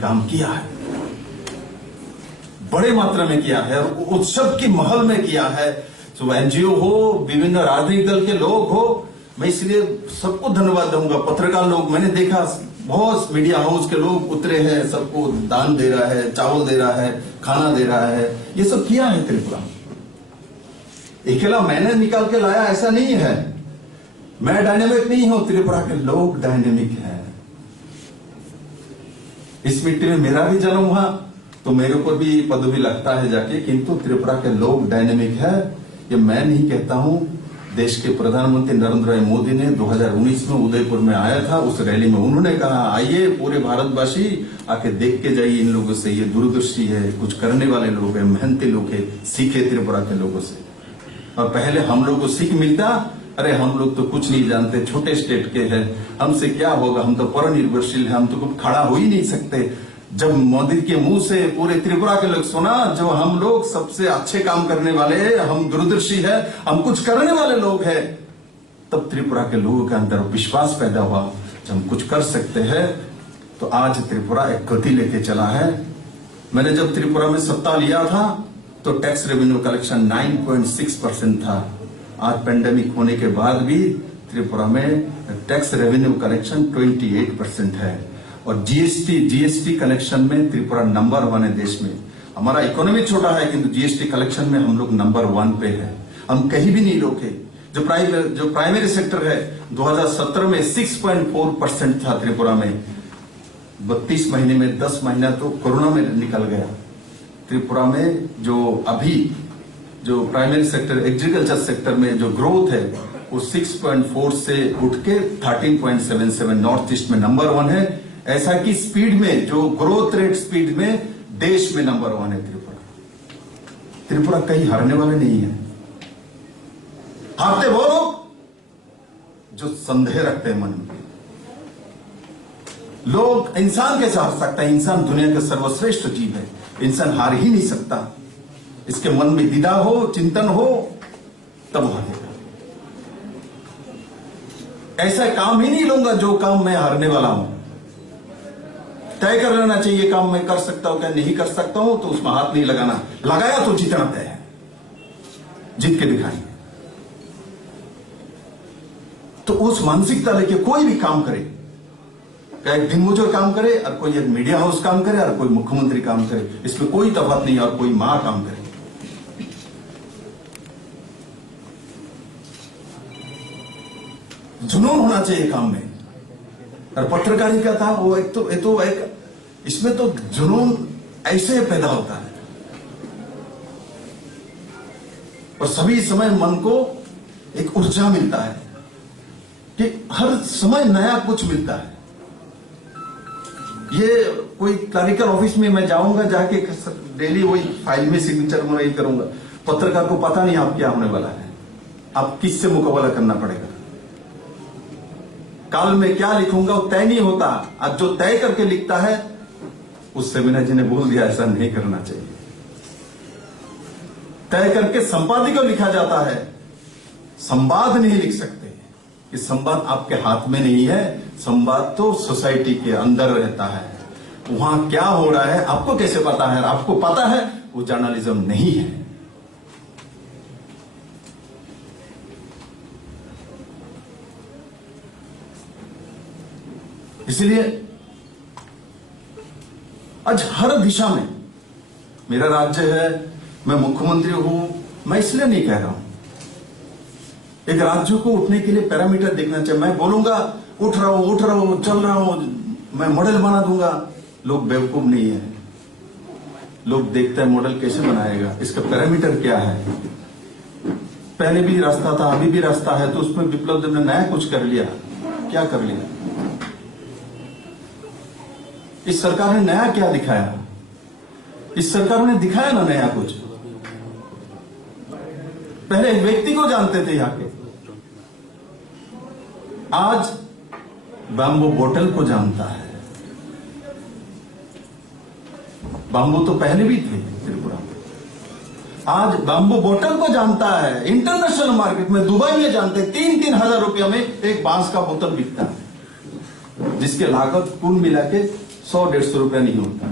काम किया है, बड़े मात्रा में किया है, और उत्सव की माहौल में किया है। तो एनजीओ हो, विभिन्न राजनीतिक दल के लोग हो, मैं इसलिए सबको धन्यवाद दूंगा। पत्रकार लोग, मैंने देखा बहुत मीडिया हाउस के लोग उतरे हैं, सबको दान दे रहा है, चावल दे रहा है, खाना दे रहा है, ये सब किया है त्रिपुरा। अकेला मैंने निकाल के लाया ऐसा नहीं है, मैं डायनेमिक नहीं हूं, त्रिपुरा के लोग डायनेमिक हैं। इस मिट्टी में मेरा भी जन्म हुआ तो मेरे को भी पदवी लगता है जाके, किंतु त्रिपुरा के लोग डायनेमिक है। ये मैं नहीं कहता हूं, देश के प्रधानमंत्री नरेंद्र मोदी ने 2019 में उदयपुर में आया था, उस रैली में उन्होंने कहा आइए पूरे भारतवासी आके देख के जाइए इन लोगों से, ये दूरदर्शी है, कुछ करने वाले लोग हैं, मेहनती लोग हैं, सीखे त्रिपुरा के लोगों से। और पहले हम लोग को सीख मिलता, अरे हम लोग तो कुछ नहीं जानते, छोटे स्टेट के हैं, हमसे क्या होगा, हम तो परनिर्भरशील हैं, हम तो कुछ खड़ा हो ही नहीं सकते। जब मोदी के मुंह से पूरे त्रिपुरा के लोग सुना, जो हम लोग सबसे अच्छे काम करने वाले हैं, हम दूरदर्शी है, हम कुछ करने वाले लोग हैं, तब त्रिपुरा के लोगों के अंदर विश्वास पैदा हुआ जब हम कुछ कर सकते हैं। तो आज त्रिपुरा एक गति लेके चला है। मैंने जब त्रिपुरा में सत्ता लिया था तो टैक्स रेवेन्यू कलेक्शन 9.6% था। आज पेंडेमिक होने के बाद भी त्रिपुरा में टैक्स रेवेन्यू कलेक्शन 28% है। और जीएसटी कलेक्शन में त्रिपुरा नंबर 1 है देश में। हमारा इकोनॉमी छोटा है किंतु जीएसटी कलेक्शन में हम लोग नंबर 1 पे है, हम कहीं भी नहीं रोके। जो प्राइमरी सेक्टर है 2017 में 6.4% था त्रिपुरा में, 32 महीने में 10 महीना तो कोरोना में निकल गया। त्रिपुरा में जो प्राइमरी सेक्टर एग्रीकल्चर सेक्टर में जो ग्रोथ है वो 6.4 से उठ के 13.77 नॉर्थ ईस्ट में नंबर 1 है। ऐसा कि स्पीड में, जो ग्रोथ रेट स्पीड में देश में नंबर 1 है त्रिपुरा। त्रिपुरा कहीं हारने वाले नहीं है। हारते वो लोग जो संदेह रखते हैं मन में। लोग इंसान कैसे हार सकता है? इंसान दुनिया का सर्वश्रेष्ठ जीव है, इंसान हार ही नहीं सकता। इसके मन में विदा हो, चिंतन हो, तब हारेगा। ऐसा काम ही नहीं लूंगा जो काम मैं हारने वाला हूं। तय कर लेना चाहिए काम मैं कर सकता हूं क्या नहीं कर सकता हूं, तो उसमें हाथ नहीं लगाना। लगाया तो जीतना तय है, जीत के दिखाएंगे। तो उस मानसिकता लेके कोई भी काम करे, चाहे दिन मजूर काम करे और कोई एक मीडिया हाउस काम करे और कोई मुख्यमंत्री काम करे, इसमें कोई तफावत नहीं। और कोई मां काम करे, जुनून होना चाहिए काम में। और पत्रकारिता था वो एक इसमें तो जुनून ऐसे पैदा होता है और सभी समय मन को एक ऊर्जा मिलता है कि हर समय नया कुछ मिलता है। ये कोई क्लरिकल ऑफिस में मैं जाऊंगा, जाके डेली वही फाइल में सिग्नेचर वही करूंगा। पत्रकार को पता नहीं आप क्या होने वाला है, आप किससे मुकाबला करना पड़ेगा। काल में क्या लिखूंगा वो तय नहीं होता। अब जो तय करके लिखता है उससे मीना जी ने बोल दिया ऐसा नहीं करना चाहिए। तय करके संपादकीय लिखा जाता है, संवाद नहीं लिख सकते। कि संवाद आपके हाथ में नहीं है, संवाद तो सोसाइटी के अंदर रहता है। वहां क्या हो रहा है आपको कैसे पता है? आपको पता है वो जर्नलिज्म नहीं है। इसलिए आज हर दिशा में मेरा राज्य है, मैं मुख्यमंत्री हूं, मैं इसलिए नहीं कह रहा हूं। एक राज्य को उठने के लिए पैरामीटर देखना चाहिए। मैं बोलूंगा उठ रहा हूं, चल रहा हूं, मैं मॉडल बना दूंगा। लोग बेवकूफ नहीं है, लोग देखते हैं मॉडल कैसे बनाएगा, इसका पैरामीटर क्या है। पहले भी रास्ता था, अभी भी रास्ता है, तो उसमें विप्लव देव ने नया कुछ कर लिया। क्या कर लिया? इस सरकार ने नया क्या दिखाया? इस सरकार ने दिखाया ना नया कुछ। पहले एक व्यक्ति को जानते थे यहां के, आज बैम्बू बोतल को जानता है। बैम्बू तो पहले भी थे त्रिपुरा में, आज बैम्बू बोतल को जानता है। इंटरनेशनल मार्केट में, दुबई में जानते हैं 3-3 हजार रुपया में एक बांस का बोतल बिकता है, जिसके लागत कुल मिला के 100-150 रुपया नहीं होता।